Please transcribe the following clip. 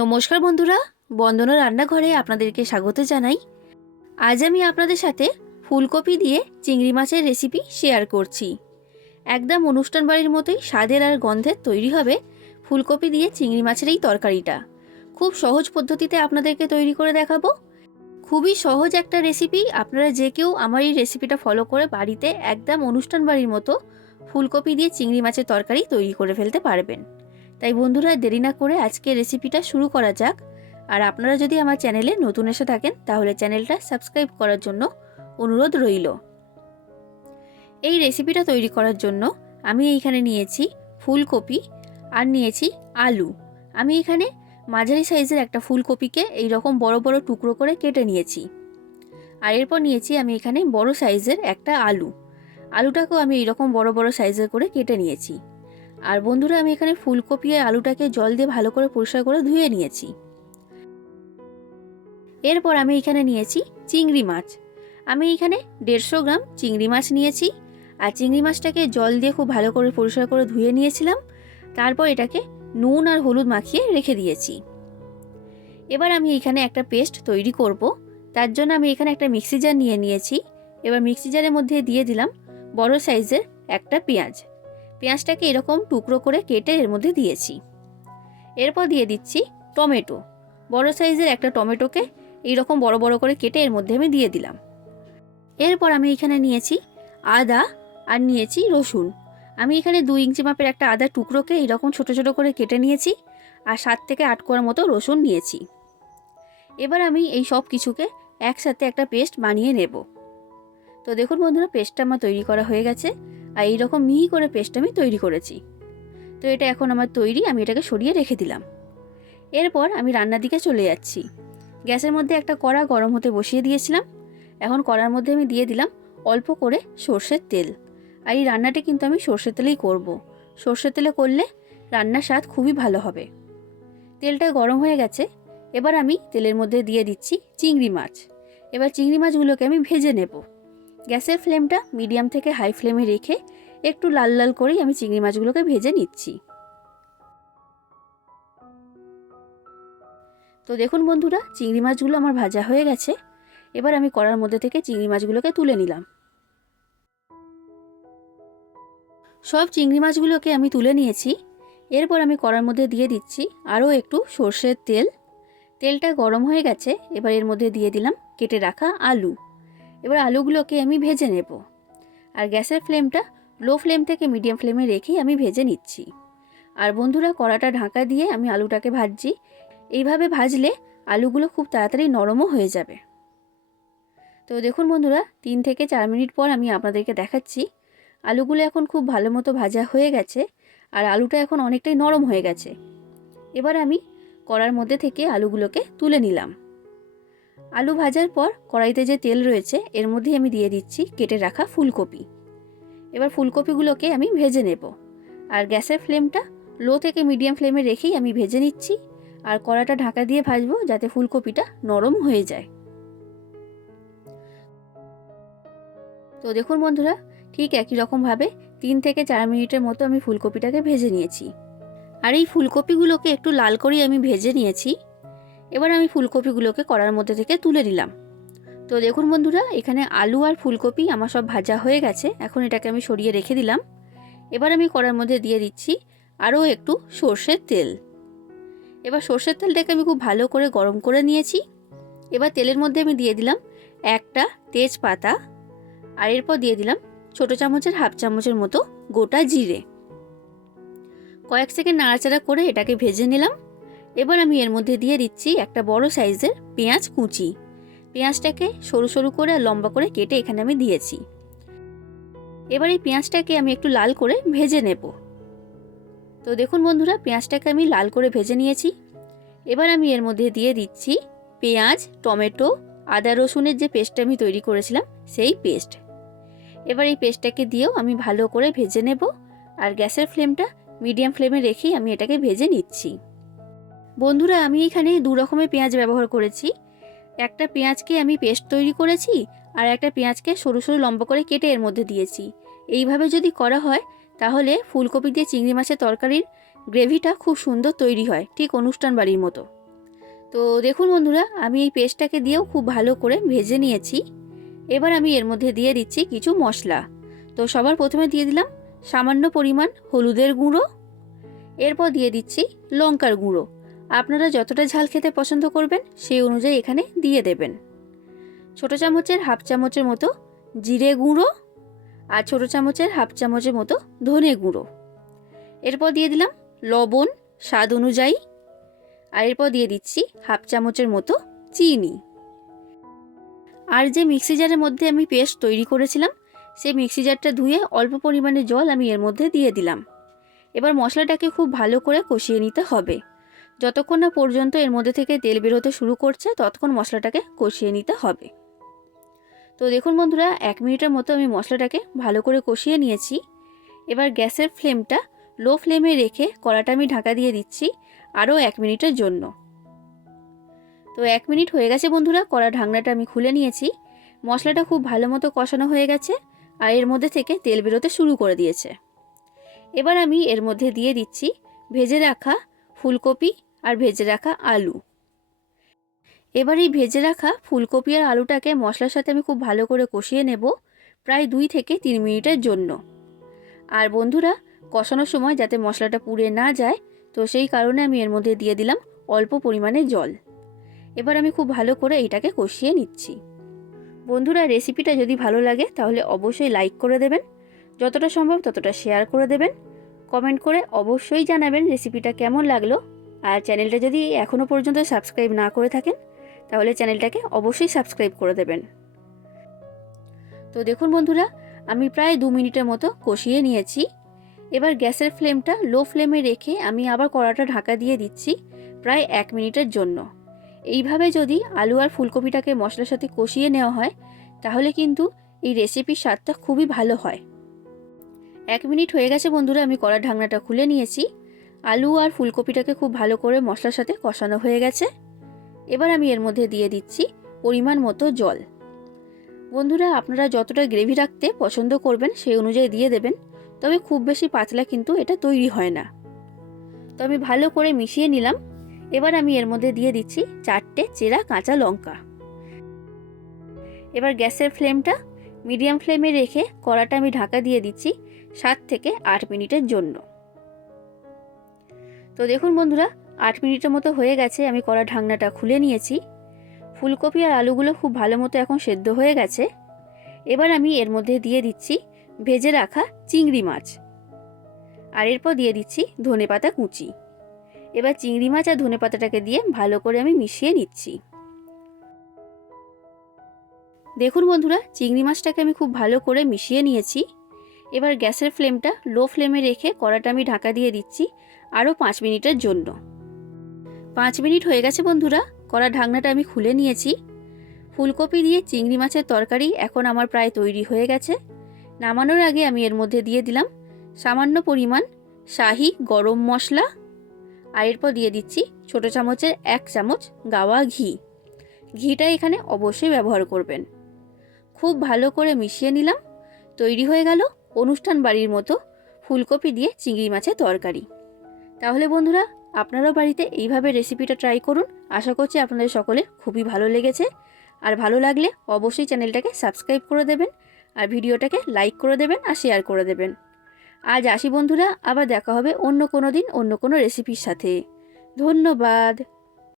নমস্কার বন্ধুরা, বন্দনা রান্নাঘরে আপনাদেরকে স্বাগত জানাই। আজ আমি আপনাদের সাথে ফুলকপি দিয়ে চিংড়ি মাছের রেসিপি শেয়ার করছি। একদম অনুষ্ঠান বাড়ির মতোই স্বাদের আর গন্ধের তৈরি হবে ফুলকপি দিয়ে চিংড়ি মাছের এই তরকারিটা। খুব সহজ পদ্ধতিতে আপনাদেরকে তৈরি করে দেখাবো। খুবই সহজ একটা রেসিপি আপনারা যে কেউ আমার এই রেসিপিটা ফলো করে বাড়িতে একদম অনুষ্ঠান বাড়ির মতো ফুলকপি দিয়ে চিংড়ি মাছের তরকারি তৈরি করে ফেলতে পারবেন। তাই বন্ধুরা দেরি না করে আজকে রেসিপিটা শুরু করা যাক। আর আপনারা যদি আমার চ্যানেলে নতুন এসে থাকেন, তাহলে চ্যানেলটা সাবস্ক্রাইব করার জন্য অনুরোধ রইল। এই রেসিপিটা তৈরি করার জন্য আমি এইখানে নিয়েছি ফুলকপি আর নিয়েছি আলু। আমি এখানে মাঝারি সাইজের একটা ফুলকপিকে এই রকম বড় বড় টুকরো করে কেটে নিয়েছি। আর এরপর নিয়েছি আমি এখানে বড় সাইজের একটা আলু। আলুটাকেও আমি এইরকম বড় বড় সাইজের করে কেটে নিয়েছি। আর বন্ধুরা, আমি এখানে ফুলকপি আর আলুটাকে জল দিয়ে ভালো করে পরিষ্কার করে ধুয়ে নিয়েছি। এরপর আমি এখানে নিয়েছি চিংড়ি মাছ। আমি এখানে দেড়শো গ্রাম চিংড়ি মাছ নিয়েছি। আর চিংড়ি মাছটাকে জল দিয়ে খুব ভালো করে পরিষ্কার করে ধুয়ে নিয়েছিলাম। তারপর এটাকে নুন আর হলুদ মাখিয়ে রেখে দিয়েছি। এবার আমি এখানে একটা পেস্ট তৈরি করব। তার জন্য আমি এখানে একটা মিক্সি জার নিয়ে নিয়েছি। এবার মিক্সি জারের মধ্যে দিয়ে দিলাম বড় সাইজের একটা পেঁয়াজ। পেঁয়াজটাকে এরকম টুকরো করে কেটে এর মধ্যে দিয়েছি। এরপর দিয়ে দিচ্ছি টমেটো। বড় সাইজের একটা টমেটোকে এইরকম বড় বড় করে কেটে এর মধ্যে আমি দিয়ে দিলাম। এরপর আমি এখানে নিয়েছি আদা আর নিয়েছি রসুন। আমি এখানে দুই ইঞ্চি মাপের একটা আদা টুকরোকে এইরকম ছোট ছোট করে কেটে নিয়েছি আর সাত থেকে আট কোয়ার মতো রসুন নিয়েছি। এবার আমি এই সব কিছুকে একসাথে একটা পেস্ট বানিয়ে নেব। তো দেখুন বন্ধুরা, পেস্টটা আমার তৈরি করা হয়ে গেছে। আর এইরকম মিহি করে পেস্ট আমি তৈরি করেছি। তো এটা এখন আমার তৈরি, আমি এটাকে সরিয়ে রেখে দিলাম। এরপর আমি রান্নার দিকে চলে যাচ্ছি। গ্যাসের মধ্যে একটা কড়া গরম হতে বসিয়ে দিয়েছিলাম। এখন কড়ার মধ্যে আমি দিয়ে দিলাম অল্প করে সর্ষের তেল। আর এই রান্নাটা কিন্তু আমি সর্ষের তেলেই করব। সর্ষের তেলে করলে রান্নার স্বাদ খুবই ভালো হবে। তেলটা গরম হয়ে গেছে। এবার আমি তেলের মধ্যে দিয়ে দিচ্ছি চিংড়ি মাছ। এবার চিংড়ি মাছগুলোকে আমি ভেজে নেব। গ্যাসের ফ্লেমটা মিডিয়াম থেকে হাই ফ্লেমে রেখে একটু লাল লাল করেই আমি চিংড়ি মাছগুলোকে ভেজে নিচ্ছি। তো দেখুন বন্ধুরা, চিংড়ি মাছগুলো আমার ভাজা হয়ে গেছে। এবার আমি কড়ার মধ্যে থেকে চিংড়ি মাছগুলোকে তুলে নিলাম। সব চিংড়ি মাছগুলোকে আমি তুলে নিয়েছি। এরপর আমি কড়ার মধ্যে দিয়ে দিচ্ছি আরও একটু সর্ষের তেল। তেলটা গরম হয়ে গেছে, এবার এর মধ্যে দিয়ে দিলাম কেটে রাখা আলু। এবার আলুগুলোকে আমি ভেজে নেব। আর গ্যাসের ফ্লেমটা লো ফ্লেম থেকে মিডিয়াম ফ্লেমে রেখেই আমি ভেজে নিচ্ছি। আর বন্ধুরা, কড়াটা ঢাকা দিয়ে আমি আলুটাকে ভাজছি। এইভাবে ভাজলে আলুগুলো খুব তাড়াতাড়ি নরমও হয়ে যাবে। তো দেখুন বন্ধুরা, তিন থেকে চার মিনিট পর আমি আপনাদেরকে দেখাচ্ছি। আলুগুলো এখন খুব ভালো মতো ভাজা হয়ে গেছে আর আলুটা এখন অনেকটাই নরম হয়ে গেছে। এবার আমি কড়ার মধ্যে থেকে আলুগুলোকে তুলে নিলাম। আলু ভাজার পর কড়াইতে যে তেল রয়েছে, এর মধ্যে আমি দিয়ে দিচ্ছি কেটে রাখা ফুলকপি। এবার ফুলকপিগুলোকে আমি ভেজে নেব। আর গ্যাসের ফ্লেমটা লো থেকে মিডিয়াম ফ্লেমে রেখেই আমি ভেজে নিচ্ছি। আর কড়াটা ঢাকা দিয়ে ভাজবো যাতে ফুলকপিটা নরম হয়ে যায়। তো দেখুন বন্ধুরা, ঠিক একই রকমভাবে তিন থেকে চার মিনিটের মতো আমি ফুলকপিটাকে ভেজে নিয়েছি। আর এই ফুলকপিগুলোকে একটু লাল করেই আমি ভেজে নিয়েছি। এবার আমি ফুলকপিগুলোকে কড়ার মধ্যে থেকে তুলে নিলাম। তো দেখুন বন্ধুরা, এখানে আলু আর ফুলকপি আমার সব ভাজা হয়ে গেছে, এখন এটাকে আমি সরিয়ে রেখে দিলাম। এবার আমি কড়ার মধ্যে দিয়ে দিচ্ছি আরও একটু সর্ষের তেল। এবার সর্ষের তেলটাকে আমি খুব ভালো করে গরম করে নিয়েছি। এবার তেলের মধ্যে আমি দিয়ে দিলাম একটা তেজপাতা আর এরপর দিয়ে দিলাম ছোটো চামচের হাফ চামচের মতো গোটা জিরে। কয়েক সেকেন্ড নাড়াচাড়া করে এটাকে ভেজে নিলাম। এবার আমি এর মধ্যে দিয়ে দিচ্ছি একটা বড় সাইজের পেঁয়াজ কুচি। পেঁয়াজটাকে সরু সরু করে আর লম্বা করে কেটে এখানে আমি দিয়েছি। এবার এই পেঁয়াজটাকে আমি একটু লাল করে ভেজে নেব। তো দেখুন বন্ধুরা, পেঁয়াজটাকে আমি লাল করে ভেজে নিয়েছি। এবার আমি এর মধ্যে দিয়ে দিচ্ছি পেঁয়াজ, টমেটো, আদা রসুনের যে পেস্টটা আমি তৈরি করেছিলাম, সেই পেস্ট। এবার এই পেস্টটাকে দিয়েও আমি ভালো করে ভেজে নেব। আর গ্যাসের ফ্লেমটা মিডিয়াম ফ্লেমে রেখেই আমি এটাকে ভেজে নিচ্ছি। বন্ধুরা, আমি এখানে দু রকমের পেঁয়াজ ব্যবহার করেছি। একটা পেঁয়াজকে আমি পেস্ট তৈরি করেছি আর একটা পেঁয়াজকে সরু সরু লম্বা করে কেটে এর মধ্যে দিয়েছি। এইভাবে যদি করা হয়, তাহলে ফুলকপি দিয়ে চিংড়ি মাছের তরকারির গ্রেভিটা খুব সুন্দর তৈরি হয়, ঠিক অনুষ্ঠান বাড়ির মতো। তো দেখুন বন্ধুরা, আমি এই পেস্টটাকে দিয়েও খুব ভালো করে ভেজে নিয়েছি। এবার আমি এর মধ্যে দিয়ে দিচ্ছি কিছু মশলা। তো সবার প্রথমে দিয়ে দিলাম সামান্য পরিমাণ হলুদের গুঁড়ো। এরপর দিয়ে দিচ্ছি লঙ্কার গুঁড়ো। আপনারা যতটা ঝাল খেতে পছন্দ করবেন, সেই অনুযায়ী এখানে দিয়ে দেবেন। ছোটো চামচের হাফ চামচের মতো জিরে গুঁড়ো আর ছোটো চামচের হাফ চামচের মতো ধনে গুঁড়ো। এরপর দিয়ে দিলাম লবণ স্বাদ অনুযায়ী আর এরপর দিয়ে দিচ্ছি হাফ চামচের মতো চিনি। আর যে মিক্সি জারের মধ্যে আমি পেস্ট তৈরি করেছিলাম, সেই মিক্সি জারটা ধুয়ে অল্প পরিমাণে জল আমি এর মধ্যে দিয়ে দিলাম। এবার মশলাটাকে খুব ভালো করে কষিয়ে নিতে হবে। যতক্ষণ না পর্যন্ত এর মধ্যে থেকে তেল বেরোতে শুরু করছে, ততক্ষণ মশলাটাকে কষিয়ে নিতে হবে। তো দেখুন বন্ধুরা, এক মিনিটের মতো আমি মশলাটাকে ভালো করে কষিয়ে নিয়েছি। এবার গ্যাসের ফ্লেমটা লো ফ্লেমে রেখে কড়াটা আমি ঢাকা দিয়ে দিচ্ছি আরও এক মিনিটের জন্য। তো এক মিনিট হয়ে গেছে বন্ধুরা, কড়া ঢাকনাটা আমি খুলে নিয়েছি। মশলাটা খুব ভালো মতো কষানো হয়ে গেছে আর এর মধ্যে থেকে তেল বেরোতে শুরু করে দিয়েছে। এবার আমি এর মধ্যে দিয়ে দিচ্ছি ভেজে রাখা ফুলকপি আর ভেজে রাখা আলু। এবার এই ভেজে রাখা ফুলকপি আর আলুটাকে মশলার সাথে আমি খুব ভালো করে কষিয়ে নেব প্রায় দুই থেকে তিন মিনিটের জন্য। আর বন্ধুরা, কষানোর সময় যাতে মশলাটা পুড়ে না যায়, তো সেই কারণে আমি এর মধ্যে দিয়ে দিলাম অল্প পরিমাণে জল। এবার আমি খুব ভালো করে এইটাকে কষিয়ে নিচ্ছি। বন্ধুরা, রেসিপিটা যদি ভালো লাগে, তাহলে অবশ্যই লাইক করে দেবেন। যতটা সম্ভব ততটা শেয়ার করে দেবেন। কমেন্ট করে অবশ্যই জানাবেন রেসিপিটা কেমন লাগল। আর চ্যানেলটা যদি এখনও পর্যন্ত সাবস্ক্রাইব না করে থাকেন, তাহলে চ্যানেলটাকে অবশ্যই সাবস্ক্রাইব করে দেবেন। তো দেখুন বন্ধুরা, আমি প্রায় দু মিনিটের মতো কষিয়ে নিয়েছি। এবার গ্যাসের ফ্লেমটা লো ফ্লেমে রেখে আমি আবার কড়াটা ঢাকা দিয়ে দিচ্ছি প্রায় এক মিনিটের জন্য। এইভাবে যদি আলু আর ফুলকপিটাকে মশলার সাথে কষিয়ে নেওয়া হয়, তাহলে কিন্তু এই রেসিপির স্বাদটা খুবই ভালো হয়। এক মিনিট হয়ে গেছে বন্ধুরা, আমি কড়ার ঢাকনাটা খুলে নিয়েছি। আলু আর ফুলকপিটাকে খুব ভালো করে মশলার সাথে কষানো হয়ে গেছে। এবার আমি এর মধ্যে দিয়ে দিচ্ছি পরিমাণ মতো জল। বন্ধুরা, আপনারা যতটা গ্রেভি রাখতে পছন্দ করবেন সেই অনুযায়ী দিয়ে দেবেন, তবে খুব বেশি পাতলা কিন্তু এটা তৈরি হয় না। তো আমি ভালো করে মিশিয়ে নিলাম। এবার আমি এর মধ্যে দিয়ে দিচ্ছি চারটে চেরা কাঁচা লঙ্কা। এবার গ্যাসের ফ্লেমটা মিডিয়াম ফ্লেমে রেখে কড়াটা আমি ঢাকা দিয়ে দিচ্ছি সাত থেকে আট মিনিটের জন্য। তো দেখুন বন্ধুরা, আট মিনিটের মতো হয়ে গেছে, আমি কড়া ঢাকনাটা খুলে নিয়েছি। ফুলকপি আর আলুগুলো খুব ভালো মতো এখন সেদ্ধ হয়ে গেছে। এবার আমি এর মধ্যে দিয়ে দিচ্ছি ভেজে রাখা চিংড়ি মাছ। আর এরপর দিয়ে দিচ্ছি ধনে পাতা কুচি। এবার চিংড়ি মাছ আর ধনে পাতাটাকে দিয়ে ভালো করে আমি মিশিয়ে নিচ্ছি। দেখুন বন্ধুরা, চিংড়ি মাছটাকে আমি খুব ভালো করে মিশিয়ে নিয়েছি। এবার গ্যাসের ফ্লেমটা লো ফ্লেমে রেখে কড়াটা আমি ঢাকা দিয়ে দিচ্ছি আরও পাঁচ মিনিটের জন্য। পাঁচ মিনিট হয়ে গেছে বন্ধুরা, কড়া ঢাকনাটা আমি খুলে নিয়েছি। ফুলকপি দিয়ে চিংড়ি মাছের তরকারি এখন আমার প্রায় তৈরি হয়ে গেছে। নামানোর আগে আমি এর মধ্যে দিয়ে দিলাম সামান্য পরিমাণ শাহি গরম মশলা আর এরপর দিয়ে দিচ্ছি ছোটো চামচের এক চামচ গাওয়া ঘি। ঘিটা এখানে অবশ্যই ব্যবহার করবেন। খুব ভালো করে মিশিয়ে নিলাম, তৈরি হয়ে গেল অনুষ্ঠান বাড়ির মতো ফুলকপি দিয়ে চিংড়ি মাছের তরকারি। তাহলে বন্ধুরা, আপনারাও বাড়িতে এইভাবে রেসিপিটা ট্রাই করুন। আশা করছি আপনাদের সকলের খুবই ভালো লেগেছে। আর ভালো লাগলে অবশ্যই চ্যানেলটাকে সাবস্ক্রাইব করে দেবেন আর ভিডিওটাকে লাইক করে দেবেন আর শেয়ার করে দেবেন। আজ আসি বন্ধুরা, আবার দেখা হবে অন্য কোনো দিন অন্য কোনো রেসিপির সাথে। ধন্যবাদ।